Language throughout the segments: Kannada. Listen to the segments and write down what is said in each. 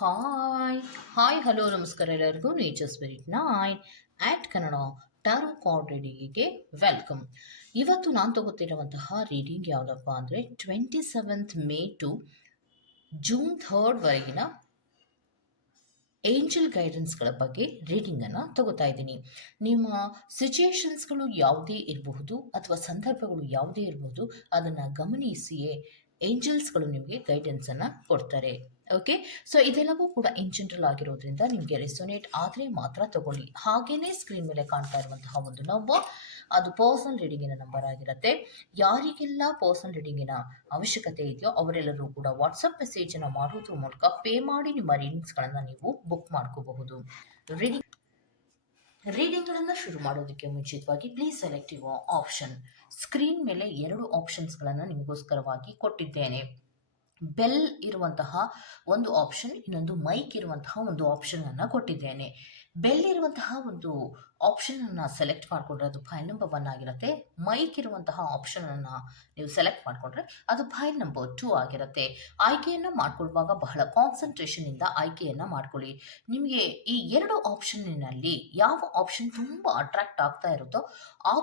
ಹಾಯ್ ಹಲೋ ನಮಸ್ಕಾರ ಎಲ್ಲರಿಗೂ nature spirit 9 Kannada tarot card ರೀಡಿಂಗಿಗೆ ವೆಲ್ಕಮ್. ಇವತ್ತು ನಾನು ತಗೋತಿರುವಂತಹ ರೀಡಿಂಗ್ ಯಾವುದಪ್ಪ ಅಂದರೆ 27 ಮೇ ಟು ಜೂನ್ 3 ಏಂಜಲ್ ಗೈಡೆನ್ಸ್ಗಳ ಬಗ್ಗೆ ರೀಡಿಂಗನ್ನು ತಗೋತಾ ಇದ್ದೀನಿ. ನಿಮ್ಮ ಸಿಚುಯೇಷನ್ಸ್ಗಳು ಯಾವುದೇ ಇರಬಹುದು ಅಥವಾ ಸಂದರ್ಭಗಳು ಯಾವುದೇ ಇರಬಹುದು, ಅದನ್ನು ಗಮನಿಸಿಯೇ ಏಂಜಲ್ಸ್ಗಳು ನಿಮಗೆ ಗೈಡೆನ್ಸನ್ನು ಕೊಡ್ತಾರೆ. ಓಕೆ, ಸೊ ಇದೆಲ್ಲವೂ ಕೂಡ ಇನ್ ಜನರಲ್ ಆಗಿರೋದ್ರಿಂದ ನಿಮಗೆ ರೆಸೊನೇಟ್ ಆದರೆ ಮಾತ್ರ ತಗೊಳ್ಳಿ. ಹಾಗೇನೇ ಸ್ಕ್ರೀನ್ ಮೇಲೆ ಕಾಣ್ತಾ ಇರುವಂತಹ ಒಂದು ನಂಬರ್, ಅದು ಪರ್ಸನಲ್ ರೀಡಿಂಗಿನ ನಂಬರ್ ಆಗಿರುತ್ತೆ. ಯಾರಿಗೆಲ್ಲ ಪರ್ಸನಲ್ ರೀಡಿಂಗಿನ ಅವಶ್ಯಕತೆ ಇದೆಯೋ ಅವರೆಲ್ಲರೂ ಕೂಡ ವಾಟ್ಸಪ್ ಮೆಸೇಜನ್ನು ಮಾಡೋದ್ರ ಮೂಲಕ ಪೇ ಮಾಡಿ ನಿಮ್ಮ ರೀಡಿಂಗ್ಸ್ಗಳನ್ನು ನೀವು ಬುಕ್ ಮಾಡ್ಕೋಬಹುದು. ರೀಡಿಂಗ್ಗಳನ್ನು ಶುರು ಮಾಡೋದಕ್ಕೆ ಮುಂಚಿತವಾಗಿ please select your option. Screen ಮೇಲೆ 2 ಆಪ್ಷನ್ಸ್ಗಳನ್ನು ನಿಮಗೋಸ್ಕರವಾಗಿ ಕೊಟ್ಟಿದ್ದೇನೆ. ಬೆಲ್ ಇರುವಂತಹ ಒಂದು ಆಪ್ಷನ್, ಇನ್ನೊಂದು ಮೈಕ್ ಇರುವಂತಹ ಒಂದು ಆಪ್ಷನ್ ಅನ್ನು ಕೊಟ್ಟಿದ್ದೇನೆ. ಬೆಲ್ ಇರುವಂತಹ ಒಂದು ಆಪ್ಷನ್ ಅನ್ನು ಸೆಲೆಕ್ಟ್ ಮಾಡಿಕೊಂಡ್ರೆ ಅದು ಫೈಲ್ ನಂಬರ್ 1 ಆಗಿರುತ್ತೆ. ಮೈಕ್ ಇರುವಂತಹ ಆಪ್ಷನ್ ಅನ್ನು ನೀವು ಸೆಲೆಕ್ಟ್ ಮಾಡಿಕೊಂಡ್ರೆ ಅದು ಫೈಲ್ ನಂಬರ್ 2 ಆಗಿರುತ್ತೆ. ಆಯ್ಕೆಯನ್ನು ಮಾಡ್ಕೊಳ್ಳುವಾಗ ಬಹಳ ಕಾನ್ಸಂಟ್ರೇಷನ್ ಇಂದ ಆಯ್ಕೆಯನ್ನು ಮಾಡ್ಕೊಳ್ಳಿ. ನಿಮಗೆ ಈ 2 ಆಪ್ಷನ್ನಲ್ಲಿ ಯಾವ ಆಪ್ಷನ್ ತುಂಬಾ ಅಟ್ರಾಕ್ಟ್ ಆಗ್ತಾ ಇರುತ್ತೋ ಆ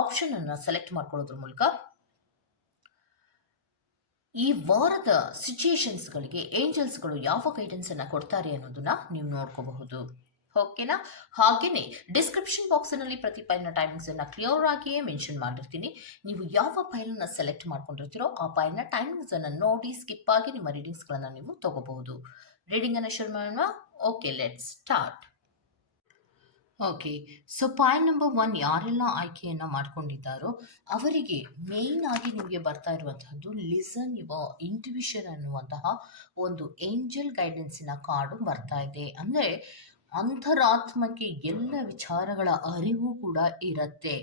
ಆಪ್ಷನ್ ಅನ್ನು ಸೆಲೆಕ್ಟ್ ಮಾಡ್ಕೊಳ್ಳೋದ್ರ ಮೂಲಕ ಈ ವಾರದ ಸಿಚುಯೇಷನ್ಸ್ಗಳಿಗೆ ಏಂಜಲ್ಸ್ಗಳು ಯಾವ ಗೈಡೆನ್ಸ್ ಅನ್ನು ಕೊಡ್ತಾರೆ ಅನ್ನೋದನ್ನ ನೀವು ನೋಡ್ಕೋಬಹುದು. ಓಕೆನಾ? ಹಾಗೇನೆ ಡಿಸ್ಕ್ರಿಪ್ಷನ್ ಬಾಕ್ಸ್ನಲ್ಲಿ ಪ್ರತಿ ಫೈಲ್ನ ಟೈಮಿಂಗ್ಸ್ ಅನ್ನ ಕ್ಲಿಯರ್ ಆಗಿಯೇ ಮೆನ್ಷನ್ ಮಾಡಿರ್ತೀನಿ. ನೀವು ಯಾವ ಫೈಲನ್ನು ಸೆಲೆಕ್ಟ್ ಮಾಡ್ಕೊಂಡಿರ್ತೀರೋ ಆ ಫೈಲ್ನ ಟೈಮಿಂಗ್ಸ್ ಅನ್ನು ನೋಡಿ ಸ್ಕಿಪ್ ಆಗಿ ನಿಮ್ಮ ರೀಡಿಂಗ್ಸ್ಗಳನ್ನು ನೀವು ತಗೋಬಹುದು. ರೀಡಿಂಗ್ ಅನ್ನು ಶುರು ಮಾಡೋಣ. Okay, let's start. Okay, so point number 1 ಯಾರೆಲ್ಲ ಆಯ್ಕೆಯನ್ನು ಮಾಡ್ಕೊಂಡಿದ್ದಾರೋ ಅವರಿಗೆ ಮೇಯ್ನ್ ಆಗಿ ನಿಮಗೆ ಬರ್ತಾ ಇರುವಂತಹದ್ದು ಲಿಸನ್ ಯುವರ್ ಇಂಟ್ಯೂಷನ್ ಅನ್ನುವಂತಹ ಒಂದು ಏಂಜಲ್ ಗೈಡೆನ್ಸಿನ ಕಾರ್ಡು ಬರ್ತಾ ಇದೆ. ಅಂದರೆ ಅಂತರಾತ್ಮಕ್ಕೆ ಎಲ್ಲ ವಿಚಾರಗಳ ಅರಿವು ಕೂಡ ಇರುತ್ತೆ.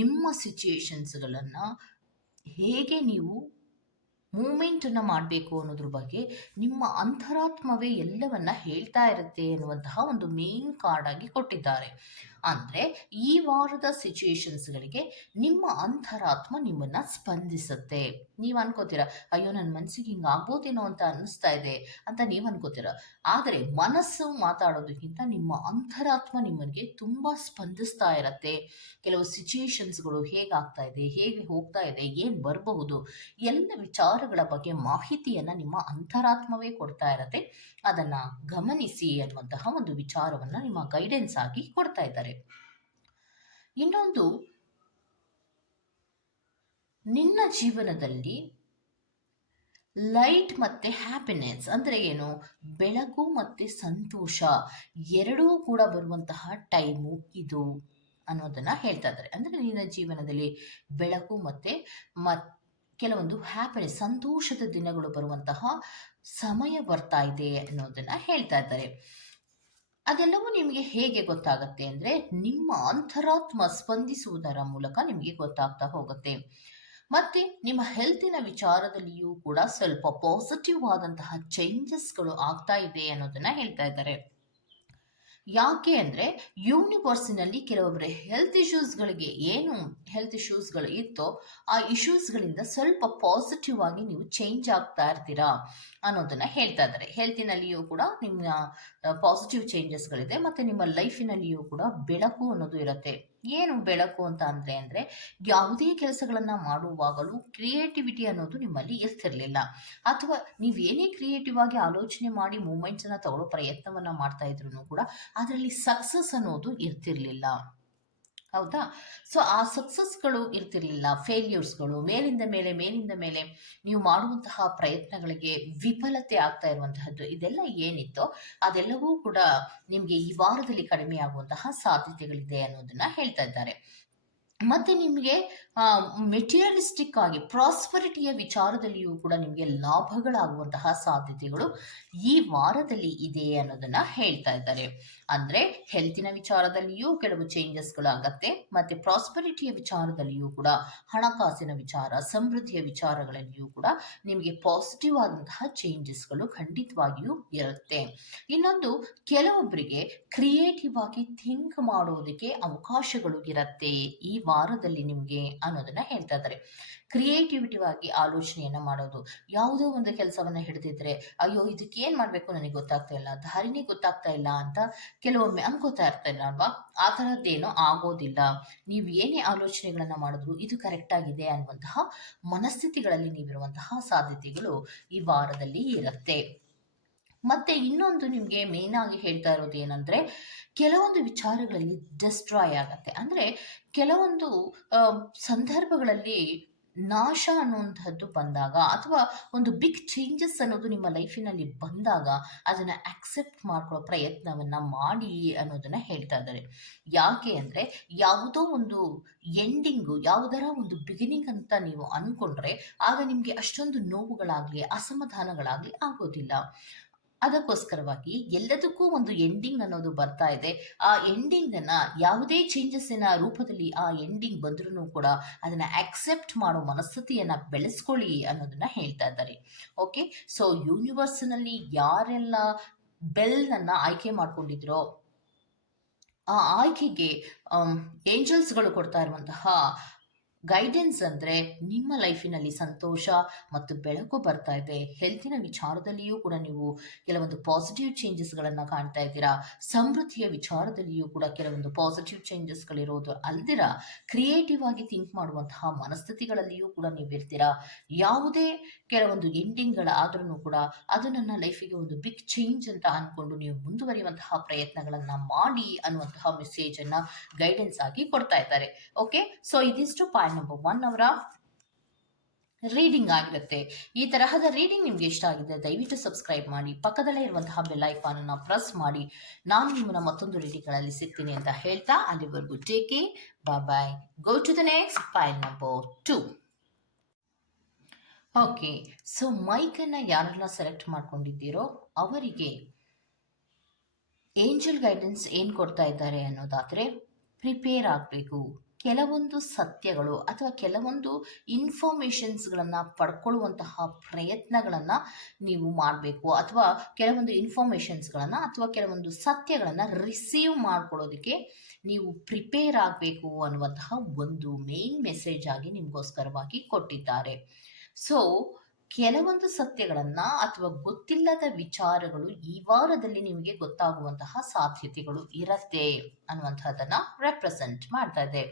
ನಿಮ್ಮ ಸಿಚುಯೇಷನ್ಸ್ಗಳನ್ನು ಹೇಗೆ ನೀವು ಮೂಮೆಂಟನ್ನು ಮಾಡಬೇಕು ಅನ್ನೋದ್ರ ಬಗ್ಗೆ ನಿಮ್ಮ ಅಂತರಾತ್ಮವೇ ಎಲ್ಲವನ್ನ ಹೇಳ್ತಾ ಇರುತ್ತೆ ಎನ್ನುವಂತಹ ಒಂದು ಮೇನ್ ಕಾರ್ಡ್ ಆಗಿ ಕೊಟ್ಟಿದ್ದಾರೆ. ಅಂದರೆ ಈ ವಾರದ ಸಿಚುಯೇಷನ್ಸ್ಗಳಿಗೆ ನಿಮ್ಮ ಅಂತರಾತ್ಮ ನಿಮ್ಮನ್ನು ಸ್ಪಂದಿಸುತ್ತೆ. ನೀವು ಅನ್ಕೋತೀರ, ಅಯ್ಯೋ ನನ್ನ ಮನಸ್ಸಿಗೆ ಹಿಂಗೆ ಆಗ್ಬೋದೇನೋ ಅಂತ ಅನ್ನಿಸ್ತಾ ಇದೆ ಅಂತ ನೀವು ಅನ್ಕೋತೀರ. ಆದರೆ ಮನಸ್ಸು ಮಾತಾಡೋದಕ್ಕಿಂತ ನಿಮ್ಮ ಅಂತರಾತ್ಮ ನಿಮಗೆ ತುಂಬ ಸ್ಪಂದಿಸ್ತಾ ಇರತ್ತೆ. ಕೆಲವು ಸಿಚುಯೇಷನ್ಸ್ಗಳು ಹೇಗಾಗ್ತಾ ಇದೆ, ಹೇಗೆ ಹೋಗ್ತಾ ಇದೆ, ಏನು ಬರಬಹುದು, ಎಲ್ಲ ವಿಚಾರಗಳ ಬಗ್ಗೆ ಮಾಹಿತಿಯನ್ನು ನಿಮ್ಮ ಅಂತರಾತ್ಮವೇ ಕೊಡ್ತಾ ಇರತ್ತೆ. ಅದನ್ನು ಗಮನಿಸಿ ಅನ್ನುವಂತಹ ಒಂದು ವಿಚಾರವನ್ನು ನಿಮ್ಮ ಗೈಡೆನ್ಸ್ ಆಗಿ ಕೊಡ್ತಾ ಇದ್ದಾರೆ. ಇನ್ನೊಂದು, ನಿನ್ನ ಜೀವನದಲ್ಲಿ ಲೈಟ್ ಮತ್ತೆ ಹ್ಯಾಪಿನೆಸ್ ಅಂದರೆ ಏನು, ಬೆಳಕು ಮತ್ತೆ ಸಂತೋಷ ಎರಡೂ ಕೂಡ ಬರುವಂತಹ ಟೈಮು ಇದು ಅನ್ನೋದನ್ನ ಹೇಳ್ತಾ ಇದ್ದಾರೆ. ಅಂದರೆ ನಿನ್ನ ಜೀವನದಲ್ಲಿ ಬೆಳಕು ಮತ್ತೆ ಕೆಲವೊಂದು ಹ್ಯಾಪಿನೆಸ್, ಸಂತೋಷದ ದಿನಗಳು ಬರುವಂತಹ ಸಮಯ ಬರ್ತಾ ಇದೆ ಅನ್ನೋದನ್ನ ಹೇಳ್ತಾ ಇದ್ದಾರೆ. ಅದೆಲ್ಲವೂ ನಿಮಗೆ ಹೇಗೆ ಗೊತ್ತಾಗುತ್ತೆ ಅಂದರೆ ನಿಮ್ಮ ಅಂತರಾತ್ಮ ಸ್ಪಂದಿಸುವುದರ ಮೂಲಕ ನಿಮಗೆ ಗೊತ್ತಾಗ್ತಾ ಹೋಗುತ್ತೆ. ಮತ್ತೆ ನಿಮ್ಮ ಹೆಲ್ತಿನ ವಿಚಾರದಲ್ಲಿಯೂ ಕೂಡ ಸ್ವಲ್ಪ ಪಾಸಿಟಿವ್ ಆದಂತಹ ಚೇಂಜಸ್ಗಳು ಆಗ್ತಾ ಇದೆ ಅನ್ನೋದನ್ನ ಹೇಳ್ತಾ ಇದ್ದಾರೆ. ಯಾಕೆ ಅಂದರೆ ಯೂನಿವರ್ಸಿನಲ್ಲಿ ಕೆಲವೊಬ್ಬರ ಹೆಲ್ತ್ ಇಶ್ಯೂಸ್ಗಳಿಗೆ ಏನು ಹೆಲ್ತ್ ಇಶ್ಯೂಸ್ಗಳು ಇತ್ತೋ ಆ ಇಶ್ಯೂಸ್ಗಳಿಂದ ಸ್ವಲ್ಪ ಪಾಸಿಟಿವ್ ಆಗಿ ನೀವು ಚೇಂಜ್ ಆಗ್ತಾ ಇರ್ತೀರಾ ಅನ್ನೋದನ್ನ ಹೇಳ್ತಾ ಇದ್ದಾರೆ. ಹೆಲ್ತಿನಲ್ಲಿಯೂ ಕೂಡ ನಿಮ್ಮ ಪಾಸಿಟಿವ್ ಚೇಂಜಸ್ಗಳಿದೆ ಮತ್ತು ನಿಮ್ಮ ಲೈಫಿನಲ್ಲಿಯೂ ಕೂಡ ಬೆಳಕು ಅನ್ನೋದು ಇರುತ್ತೆ. ಏನು ಬೆಳಕು ಅಂತ ಅಂದರೆ ಯಾವುದೇ ಕೆಲಸಗಳನ್ನು ಮಾಡುವಾಗಲೂ ಕ್ರಿಯೇಟಿವಿಟಿ ಅನ್ನೋದು ನಿಮ್ಮಲ್ಲಿ ಇರ್ತಿರ್ಲಿಲ್ಲ, ಅಥವಾ ನೀವೇನೇ ಕ್ರಿಯೇಟಿವ್ ಆಗಿ ಆಲೋಚನೆ ಮಾಡಿ ಮೂಮೆಂಟ್ಸನ್ನು ತಗೊಳ್ಳೋ ಪ್ರಯತ್ನವನ್ನು ಮಾಡ್ತಾ ಇದ್ರು ಕೂಡ ಅದರಲ್ಲಿ ಸಕ್ಸಸ್ ಅನ್ನೋದು ಇರ್ತಿರ್ಲಿಲ್ಲ. ಹೌದಾ? ಸೊ ಆ ಸಕ್ಸಸ್ಗಳು ಇರ್ತಿರ್ಲಿಲ್ಲ, ಫೇಲ್ಯೂರ್ಸ್ಗಳು, ಮೇಲಿಂದ ಮೇಲೆ ನೀವು ಮಾಡುವಂತಹ ಪ್ರಯತ್ನಗಳಿಗೆ ವಿಫಲತೆ ಆಗ್ತಾ ಇರುವಂತಹದ್ದು, ಇದೆಲ್ಲ ಏನಿತ್ತೋ ಅದೆಲ್ಲವೂ ಕೂಡ ನಿಮಗೆ ಈ ವಾರದಲ್ಲಿ ಕಡಿಮೆ ಆಗುವಂತಹ ಸಾಧ್ಯತೆಗಳಿದೆ ಅನ್ನೋದನ್ನ ಹೇಳ್ತಾ ಇದ್ದಾರೆ. ಮತ್ತೆ ನಿಮಗೆ ಮೆಟೀರಿಯಲಿಸ್ಟಿಕ್ ಆಗಿ ಪ್ರಾಸ್ಪರಿಟಿಯ ವಿಚಾರದಲ್ಲಿಯೂ ಕೂಡ ನಿಮಗೆ ಲಾಭಗಳಾಗುವಂತಹ ಸಾಧ್ಯತೆಗಳು ಈ ವಾರದಲ್ಲಿ ಇದೆ ಅನ್ನೋದನ್ನ ಹೇಳ್ತಾ ಇದ್ದಾರೆ. ಅಂದ್ರೆ ಹೆಲ್ತಿನ ವಿಚಾರದಲ್ಲಿಯೂ ಕೆಲವು ಚೇಂಜಸ್ಗಳು ಆಗತ್ತೆ, ಮತ್ತೆ ಪ್ರಾಸ್ಪರಿಟಿಯ ವಿಚಾರದಲ್ಲಿಯೂ ಕೂಡ, ಹಣಕಾಸಿನ ವಿಚಾರ, ಸಮೃದ್ಧಿಯ ವಿಚಾರಗಳಲ್ಲಿಯೂ ಕೂಡ ನಿಮಗೆ ಪಾಸಿಟಿವ್ ಆದಂತಹ ಚೇಂಜಸ್ಗಳು ಖಂಡಿತವಾಗಿಯೂ ಇರುತ್ತೆ. ಇನ್ನೊಂದು, ಕೆಲವೊಬ್ಬರಿಗೆ ಕ್ರಿಯೇಟಿವ್ ಆಗಿ ಥಿಂಕ್ ಮಾಡೋದಕ್ಕೆ ಅವಕಾಶಗಳು ಇರುತ್ತೆ ಈ ವಾರದಲ್ಲಿ ನಿಮಗೆ ಅನ್ನೋದನ್ನ ಹೇಳ್ತಾ ಇದ್ದಾರೆ. ಕ್ರಿಯೇಟಿವಿಟಿ ಆಗಿ ಆಲೋಚನೆಯನ್ನ ಮಾಡೋದು. ಯಾವುದೋ ಒಂದು ಕೆಲಸವನ್ನ ಹಿಡಿದಿದ್ರೆ, ಅಯ್ಯೋ ಇದಕ್ಕೆ ಏನ್ ಮಾಡ್ಬೇಕು ನನಗೆ ಗೊತ್ತಾಗ್ತಾ ಇಲ್ಲ, ದಾರಿನೇ ಗೊತ್ತಾಗ್ತಾ ಇಲ್ಲ ಅಂತ ಕೆಲವೊಮ್ಮೆ ಅನ್ಕೋತಾ ಇರ್ತಾರೆ ಅಲ್ವಾ? ಆ ಥರದ್ದೇನೋ ಆಗೋದಿಲ್ಲ. ನೀವು ಏನೇ ಆಲೋಚನೆಗಳನ್ನ ಮಾಡಿದ್ರು ಇದು ಕರೆಕ್ಟ್ ಆಗಿದೆ ಅನ್ನುವಂತಹ ಮನಸ್ಥಿತಿಗಳಲ್ಲಿ ನೀವಿರುವಂತಹ ಸಾಧ್ಯತೆಗಳು ಈ ವಾರದಲ್ಲಿ ಇರುತ್ತೆ. ಮತ್ತೆ ಇನ್ನೊಂದು ನಿಮಗೆ ಮೇನ್ ಆಗಿ ಹೇಳ್ತಾ ಇರೋದು ಏನಂದ್ರೆ, ಕೆಲವೊಂದು ವಿಚಾರಗಳಲ್ಲಿ ಡಿಸ್ಟ್ರಾಯ್ ಆಗತ್ತೆ. ಅಂದ್ರೆ ಕೆಲವೊಂದು ಆ, ಸಂದರ್ಭಗಳಲ್ಲಿ ನಾಶ ಅನ್ನುವಂಥದ್ದು ಬಂದಾಗ, ಅಥವಾ ಒಂದು ಬಿಗ್ ಚೇಂಜಸ್ ಅನ್ನೋದು ನಿಮ್ಮ ಲೈಫಿನಲ್ಲಿ ಬಂದಾಗ, ಅದನ್ನ ಅಕ್ಸೆಪ್ಟ್ ಮಾಡ್ಕೊಳ್ಳೋ ಪ್ರಯತ್ನವನ್ನ ಮಾಡಿ ಅನ್ನೋದನ್ನ ಹೇಳ್ತಾ ಇದ್ದಾರೆ. ಯಾಕೆ ಅಂದ್ರೆ, ಯಾವುದೋ ಒಂದು ಎಂಡಿಂಗು ಯಾವುದರ ಒಂದು ಬಿಗಿನಿಂಗ್ ಅಂತ ನೀವು ಅನ್ಕೊಂಡ್ರೆ, ಆಗ ನಿಮ್ಗೆ ಅಷ್ಟೊಂದು ನೋವುಗಳಾಗ್ಲಿ ಅಸಮಾಧಾನಗಳಾಗ್ಲಿ ಆಗೋದಿಲ್ಲ. ಅದಕ್ಕೋಸ್ಕರವಾಗಿ ಎಲ್ಲದಕ್ಕೂ ಒಂದು ಎಂಡಿಂಗ್ ಅನ್ನೋದು ಬರ್ತಾ ಇದೆ. ಆ ಎಂಡಿಂಗ್ ಅನ್ನ ಯಾವುದೇ ಚೇಂಜಸ್ಸಿನ ರೂಪದಲ್ಲಿ ಆ ಎಂಡಿಂಗ್ ಬಂದ್ರೂ ಕೂಡ ಅದನ್ನ ಅಕ್ಸೆಪ್ಟ್ ಮಾಡೋ ಮನಸ್ಥಿತಿಯನ್ನ ಬೆಳೆಸ್ಕೊಳ್ಳಿ ಅನ್ನೋದನ್ನ ಹೇಳ್ತಾ ಇದ್ದಾರೆ. ಓಕೆ, ಸೊ ಯೂನಿವರ್ಸ್ನಲ್ಲಿ ಯಾರೆಲ್ಲ ಬೆಲ್ ಆಯ್ಕೆ ಮಾಡ್ಕೊಂಡಿದ್ರೋ, ಆ ಆಯ್ಕೆಗೆ ಏಂಜಲ್ಸ್ಗಳು ಕೊಡ್ತಾ ಇರುವಂತಹ ಗೈಡೆನ್ಸ್ ಅಂದ್ರೆ, ನಿಮ್ಮ ಲೈಫಿನಲ್ಲಿ ಸಂತೋಷ ಮತ್ತು ಬೆಳಕು ಬರ್ತಾ ಇದೆ. ಹೆಲ್ತಿನ ವಿಚಾರದಲ್ಲಿಯೂ ಕೂಡ ನೀವು ಕೆಲವೊಂದು ಪಾಸಿಟಿವ್ ಚೇಂಜಸ್ಗಳನ್ನ ಕಾಣ್ತಾ ಇದ್ದೀರಾ. ಸಮೃದ್ಧಿಯ ವಿಚಾರದಲ್ಲಿಯೂ ಕೂಡ ಕೆಲವೊಂದು ಪಾಸಿಟಿವ್ ಚೇಂಜಸ್ಗಳಿರೋದು ಅಲ್ದಿರ, ಕ್ರಿಯೇಟಿವ್ ಆಗಿ ಥಿಂಕ್ ಮಾಡುವಂತಹ ಮನಸ್ಥಿತಿಗಳಲ್ಲಿಯೂ ಕೂಡ ನೀವಿರ್ತೀರಾ. ಯಾವುದೇ ಕೆಲವೊಂದು ಎಂಡಿಂಗ್ಗಳಾದ್ರೂ ಕೂಡ ಅದು ನನ್ನ ಲೈಫಿಗೆ ಒಂದು ಬಿಗ್ ಚೇಂಜ್ ಅಂತ ಅನ್ಕೊಂಡು ನೀವು ಮುಂದುವರಿಯುವಂತಹ ಪ್ರಯತ್ನಗಳನ್ನ ಮಾಡಿ ಅನ್ನುವಂತಹ ಮೆಸೇಜ್ ಅನ್ನ ಗೈಡೆನ್ಸ್ ಆಗಿ ಕೊಡ್ತಾ ಇದ್ದಾರೆ. ಓಕೆ, ಸೊ ಇದಿಷ್ಟು ಪಾಯಿಂಟ್ ನಂಬರ್ 1 ಅವರ ರೀಡಿಂಗ್ ಆಗಿರುತ್ತೆ. ಈ ತರಹದ ರೀಡಿಂಗ್ ನಿಮ್ಗೆ ಇಷ್ಟ ಆಗಿದೆ, ದಯವಿಟ್ಟು ಸಬ್ಸ್ಕ್ರೈಬ್ ಮಾಡಿ, ಪಕ್ಕದಲ್ಲೇ ಇರುವಂತಹ ಬೆಲ್ ಐಕಾನ್ ಅನ್ನ ಪ್ರೆಸ್ ಮಾಡಿ. ನಾನು ನಿಮ್ಮನ್ನ ಮತ್ತೊಂದು ರೀಡಿಂಗ್ಗಳಲ್ಲಿ ಸಿಗ್ತೀನಿ ಅಂತ ಹೇಳ್ತಾ, ಅಲ್ಲಿವರೆಗೂ take care, bye. Go to the next point number 2. Okay, so mic ಅನ್ನ ಯಾರೆಲ್ಲ ಸೆಲೆಕ್ಟ್ ಮಾಡ್ಕೊಂಡಿದ್ದೀರೋ ಅವರಿಗೆ ಏಂಜಲ್ ಗೈಡೆನ್ಸ್ ಏನ್ ಕೊಡ್ತಾ ಇದ್ದಾರೆ ಅನ್ನೋದಾದ್ರೆ, ಪ್ರಿಪೇರ್ ಆಗಬೇಕು. ಕೆಲವೊಂದು ಸತ್ಯಗಳು ಅಥವಾ ಕೆಲವೊಂದು ಇನ್ಫಾರ್ಮೇಶನ್ಸ್ಗಳನ್ನು ಪಡ್ಕೊಳ್ಳುವಂತಹ ಪ್ರಯತ್ನಗಳನ್ನು ನೀವು ಮಾಡಬೇಕು, ಅಥವಾ ಕೆಲವೊಂದು ಇನ್ಫಾರ್ಮೇಶನ್ಸ್ಗಳನ್ನು ಅಥವಾ ಕೆಲವೊಂದು ಸತ್ಯಗಳನ್ನು ರಿಸೀವ್ ಮಾಡ್ಕೊಳ್ಳೋದಕ್ಕೆ ನೀವು ಪ್ರಿಪೇರ್ ಆಗಬೇಕು ಅನ್ನುವಂತಹ ಒಂದು ಮೇನ್ ಮೆಸೇಜ್ ಆಗಿ ನಿಮಗೋಸ್ಕರವಾಗಿ ಕೊಟ್ಟಿದ್ದಾರೆ. ಸೊ ಕೆಲವೊಂದು ಸತ್ಯಗಳನ್ನ ಅಥವಾ ಗೊತ್ತಿಲ್ಲದ ವಿಚಾರಗಳು ಈ ವಾರದಲ್ಲಿ ನಿಮಗೆ ಗೊತ್ತಾಗುವಂತಹ ಸಾಧ್ಯತೆಗಳು ಇರತ್ತೆ ಅನ್ನುವಂಥದ್ದನ್ನ ರೆಪ್ರೆಸೆಂಟ್ ಮಾಡ್ತಾ ಇದೆ.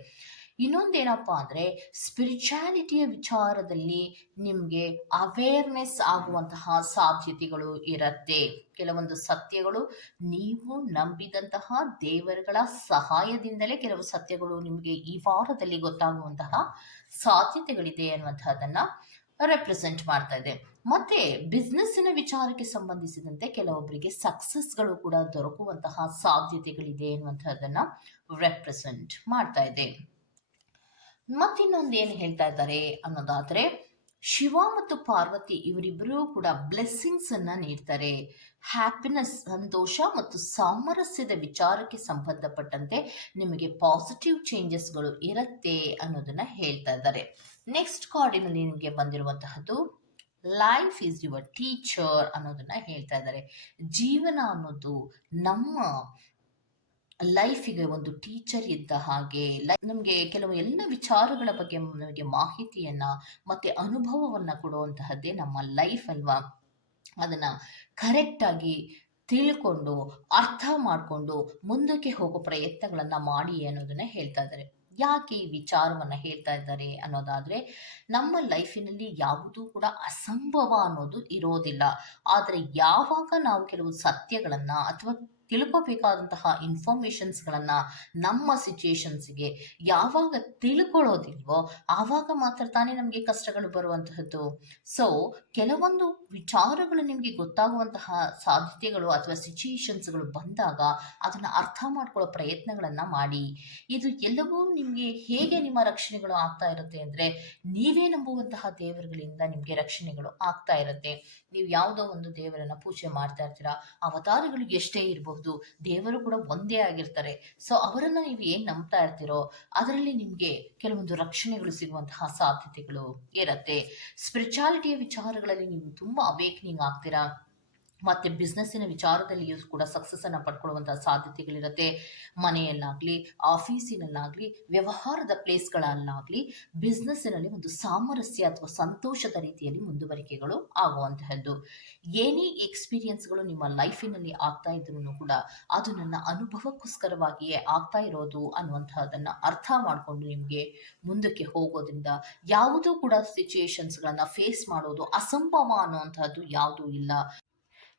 ಇನ್ನೊಂದೇನಪ್ಪಾ ಅಂದ್ರೆ, ಸ್ಪಿರಿಚುಯಾಲಿಟಿಯ ವಿಚಾರದಲ್ಲಿ ನಿಮಗೆ ಅವೇರ್ನೆಸ್ ಆಗುವಂತಹ ಸಾಧ್ಯತೆಗಳು ಇರತ್ತೆ. ಕೆಲವೊಂದು ಸತ್ಯಗಳು ನೀವು ನಂಬಿದಂತಹ ದೇವರುಗಳ ಸಹಾಯದಿಂದಲೇ ಕೆಲವು ಸತ್ಯಗಳು ನಿಮಗೆ ಈ ವಾರದಲ್ಲಿ ಗೊತ್ತಾಗುವಂತಹ ಸಾಧ್ಯತೆಗಳಿದೆ ಅನ್ನುವಂಥದ್ದನ್ನ ರೆಪ್ರೆಸೆಂಟ್ ಮಾಡ್ತಾ ಇದೆ. ಮತ್ತೆ ಬಿಸ್ನೆಸ್ಸಿನ ವಿಚಾರಕ್ಕೆ ಸಂಬಂಧಿಸಿದಂತೆ ಕೆಲವೊಬ್ಬರಿಗೆ ಸಕ್ಸಸ್ಗಳು ಕೂಡ ದೊರಕುವಂತಹ ಸಾಧ್ಯತೆಗಳಿದೆ ಎನ್ನುವಂತಹದನ್ನ ರೆಪ್ರೆಸೆಂಟ್ ಮಾಡ್ತಾ ಇದೆ. ಮತ್ತಿನ್ನೊಂದು ಏನು ಹೇಳ್ತಾ ಇದ್ದಾರೆ ಅನ್ನೋದಾದ್ರೆ, ಶಿವ ಮತ್ತು ಪಾರ್ವತಿ ಇವರಿಬ್ಬರೂ ಕೂಡ ಬ್ಲೆಸ್ಸಿಂಗ್ಸ್ ಅನ್ನ ನೀಡ್ತಾರೆ. ಹ್ಯಾಪಿನೆಸ್, ಸಂತೋಷ ಮತ್ತು ಸಾಮರಸ್ಯದ ವಿಚಾರಕ್ಕೆ ಸಂಬಂಧಪಟ್ಟಂತೆ ನಿಮಗೆ ಪಾಸಿಟಿವ್ ಚೇಂಜಸ್ಗಳು ಇರುತ್ತೆ ಅನ್ನೋದನ್ನ ಹೇಳ್ತಾ ಇದ್ದಾರೆ. ನೆಕ್ಸ್ಟ್ ಕಾರ್ಡಿನಲ್ಲಿ ನಿಮಗೆ ಬಂದಿರುವಂತಹದ್ದು ಲೈಫ್ ಈಸ್ ಯುವರ್ ಟೀಚರ್ ಅನ್ನೋದನ್ನ ಹೇಳ್ತಾ ಇದ್ದಾರೆ. ಜೀವನ ಅನ್ನೋದು ನಮ್ಮ ಲೈಫಿಗೆ ಒಂದು ಟೀಚರ್ ಇದ್ದ ಹಾಗೆ. ನಮಗೆ ಕೆಲವು ಎಲ್ಲ ವಿಚಾರಗಳ ಬಗ್ಗೆ ನಮಗೆ ಮಾಹಿತಿಯನ್ನ ಮತ್ತೆ ಅನುಭವವನ್ನ ಕೊಡುವಂತಹದ್ದೇ ನಮ್ಮ ಲೈಫ್ ಅಲ್ವಾ. ಅದನ್ನ ಕರೆಕ್ಟ್ ಆಗಿ ತಿಳ್ಕೊಂಡು ಅರ್ಥ ಮಾಡಿಕೊಂಡು ಮುಂದಕ್ಕೆ ಹೋಗೋ ಪ್ರಯತ್ನಗಳನ್ನ ಮಾಡಿ ಅನ್ನೋದನ್ನ ಹೇಳ್ತಾ ಇದ್ದಾರೆ. ಯಾಕೆ ಈ ವಿಚಾರವನ್ನ ಹೇಳ್ತಾ ಇದ್ದಾರೆ ಅನ್ನೋದಾದ್ರೆ, ನಮ್ಮ ಲೈಫಿನಲ್ಲಿ ಯಾವುದೂ ಕೂಡ ಅಸಂಭವ ಅನ್ನೋದು ಇರೋದಿಲ್ಲ. ಆದರೆ ಯಾವಾಗ ನಾವು ಕೆಲವು ಸತ್ಯಗಳನ್ನ ಅಥವಾ ತಿಳ್ಕೋಬೇಕಾದಂತಹ ಇನ್ಫಾರ್ಮೇಶನ್ಸ್ಗಳನ್ನ ನಮ್ಮ ಸಿಚುಯೇಷನ್ಸ್ಗೆ ಯಾವಾಗ ತಿಳ್ಕೊಳ್ಳೋದಿಲ್ವೋ ಆವಾಗ ಮಾತ್ರ ತಾನೇ ನಮಗೆ ಕಷ್ಟಗಳು ಬರುವಂತಹದ್ದು. ಸೊ ಕೆಲವೊಂದು ವಿಚಾರಗಳು ನಿಮಗೆ ಗೊತ್ತಾಗುವಂತಹ ಸಾಧ್ಯತೆಗಳು ಅಥವಾ ಸಿಚುಯೇಷನ್ಸ್ಗಳು ಬಂದಾಗ ಅದನ್ನ ಅರ್ಥ ಮಾಡ್ಕೊಳ್ಳೋ ಪ್ರಯತ್ನಗಳನ್ನ ಮಾಡಿ. ಇದು ಎಲ್ಲವೂ ನಿಮಗೆ ಹೇಗೆ ನಿಮ್ಮ ರಕ್ಷಣೆಗಳು ಆಗ್ತಾ ಇರುತ್ತೆ ಅಂದ್ರೆ, ನೀವೇ ನಂಬುವಂತಹ ದೇವರುಗಳಿಂದ ನಿಮಗೆ ರಕ್ಷಣೆಗಳು ಆಗ್ತಾ ಇರುತ್ತೆ. ನೀವು ಯಾವುದೋ ಒಂದು ದೇವರನ್ನ ಪೂಜೆ ಮಾಡ್ತಾ ಇರ್ತೀರಾ, ಅವತಾರಗಳು ಎಷ್ಟೇ ಇರಬಹುದು, ದೇವರು ಕೂಡ ಒಂದೇ ಆಗಿರ್ತಾರೆ. ಸೊ ಅವರನ್ನ ನೀವು ಏನ್ ನಂಬ್ತಾ ಇರ್ತೀರೋ ಅದರಲ್ಲಿ ನಿಮ್ಗೆ ಕೆಲವೊಂದು ರಕ್ಷಣೆಗಳು ಸಿಗುವಂತಹ ಸಾಧ್ಯತೆಗಳು ಇರತ್ತೆ. ಸ್ಪಿರಿಚುಯಾಲಿಟಿಯ ವಿಚಾರಗಳಲ್ಲಿ ನೀವು ತುಂಬಾ ಅವೇಕ್ನಿಂಗ್ ಆಗ್ತೀರಾ. ಮತ್ತು ಬಿಸ್ನೆಸ್ಸಿನ ವಿಚಾರದಲ್ಲಿಯೂ ಕೂಡ ಸಕ್ಸಸ್ಸನ್ನು ಪಡ್ಕೊಳ್ಳುವಂಥ ಸಾಧ್ಯತೆಗಳಿರುತ್ತೆ. ಮನೆಯಲ್ಲಾಗಲಿ, ಆಫೀಸಿನಲ್ಲಾಗಲಿ, ವ್ಯವಹಾರದ ಪ್ಲೇಸ್ಗಳಲ್ಲಾಗಲಿ, ಬಿಸ್ನೆಸ್ಸಿನಲ್ಲಿ ಒಂದು ಸಾಮರಸ್ಯ ಅಥವಾ ಸಂತೋಷದ ರೀತಿಯಲ್ಲಿ ಮುಂದುವರಿಕೆಗಳು ಆಗುವಂತಹದ್ದು. ಏನೇ ಎಕ್ಸ್ಪೀರಿಯನ್ಸ್ಗಳು ನಿಮ್ಮ ಲೈಫಿನಲ್ಲಿ ಆಗ್ತಾ ಇದ್ರೂ ಕೂಡ ಅದು ನನ್ನ ಅನುಭವಕ್ಕೋಸ್ಕರವಾಗಿಯೇ ಆಗ್ತಾ ಇರೋದು ಅನ್ನುವಂತಹದನ್ನು ಅರ್ಥ ಮಾಡಿಕೊಂಡು ನಿಮಗೆ ಮುಂದಕ್ಕೆ ಹೋಗೋದ್ರಿಂದ ಯಾವುದೂ ಕೂಡ ಸಿಚುಯೇಷನ್ಸ್ಗಳನ್ನು ಫೇಸ್ ಮಾಡೋದು ಅಸಂಭವ ಅನ್ನುವಂತಹದ್ದು ಯಾವುದೂ ಇಲ್ಲ.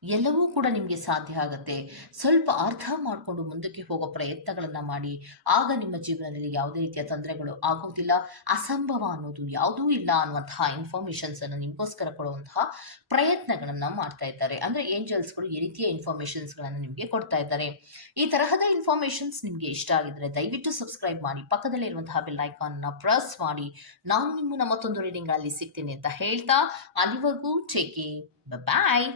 ಎಲ್ಲವೂ ಕೂಡ ನಿಮಗೆ ಸಾಧ್ಯ ಆಗುತ್ತೆ. ಸ್ವಲ್ಪ ಅರ್ಥ ಮಾಡಿಕೊಂಡು ಮುಂದಕ್ಕೆ ಹೋಗೋ ಪ್ರಯತ್ನಗಳನ್ನು ಮಾಡಿ. ಆಗ ನಿಮ್ಮ ಜೀವನದಲ್ಲಿ ಯಾವುದೇ ರೀತಿಯ ತೊಂದರೆಗಳು ಆಗೋದಿಲ್ಲ. ಅಸಂಭವ ಅನ್ನೋದು ಯಾವುದೂ ಇಲ್ಲ ಅನ್ನುವಂತಹ ಇನ್ಫಾರ್ಮೇಷನ್ಸನ್ನು ನಿಮಗೋಸ್ಕರ ಕೊಡುವಂತಹ ಪ್ರಯತ್ನಗಳನ್ನು ಮಾಡ್ತಾ ಇದ್ದಾರೆ. ಅಂದರೆ ಏಂಜಲ್ಸ್ಗಳು ಈ ರೀತಿಯ ಇನ್ಫಾರ್ಮೇಷನ್ಸ್ಗಳನ್ನು ನಿಮಗೆ ಕೊಡ್ತಾ ಇದ್ದಾರೆ. ಈ ತರಹದ ಇನ್ಫಾರ್ಮೇಷನ್ಸ್ ನಿಮಗೆ ಇಷ್ಟ ಆಗಿದ್ರೆ ದಯವಿಟ್ಟು ಸಬ್ಸ್ಕ್ರೈಬ್ ಮಾಡಿ, ಪಕ್ಕದಲ್ಲಿರುವಂತಹ ಬೆಲ್ ಐಕಾನ್ನ ಪ್ರೆಸ್ ಮಾಡಿ. ನಾನು ನಿಮ್ಮನ್ನ ಮತ್ತೊಂದು ರೀಡಿಂಗ್ಗಳಲ್ಲಿ ಸಿಗ್ತೀನಿ ಅಂತ ಹೇಳ್ತಾ, ಅಲ್ಲಿವರೆಗೂ ಟೇಕ್ ಕೇರ್, ಬಾಯ್.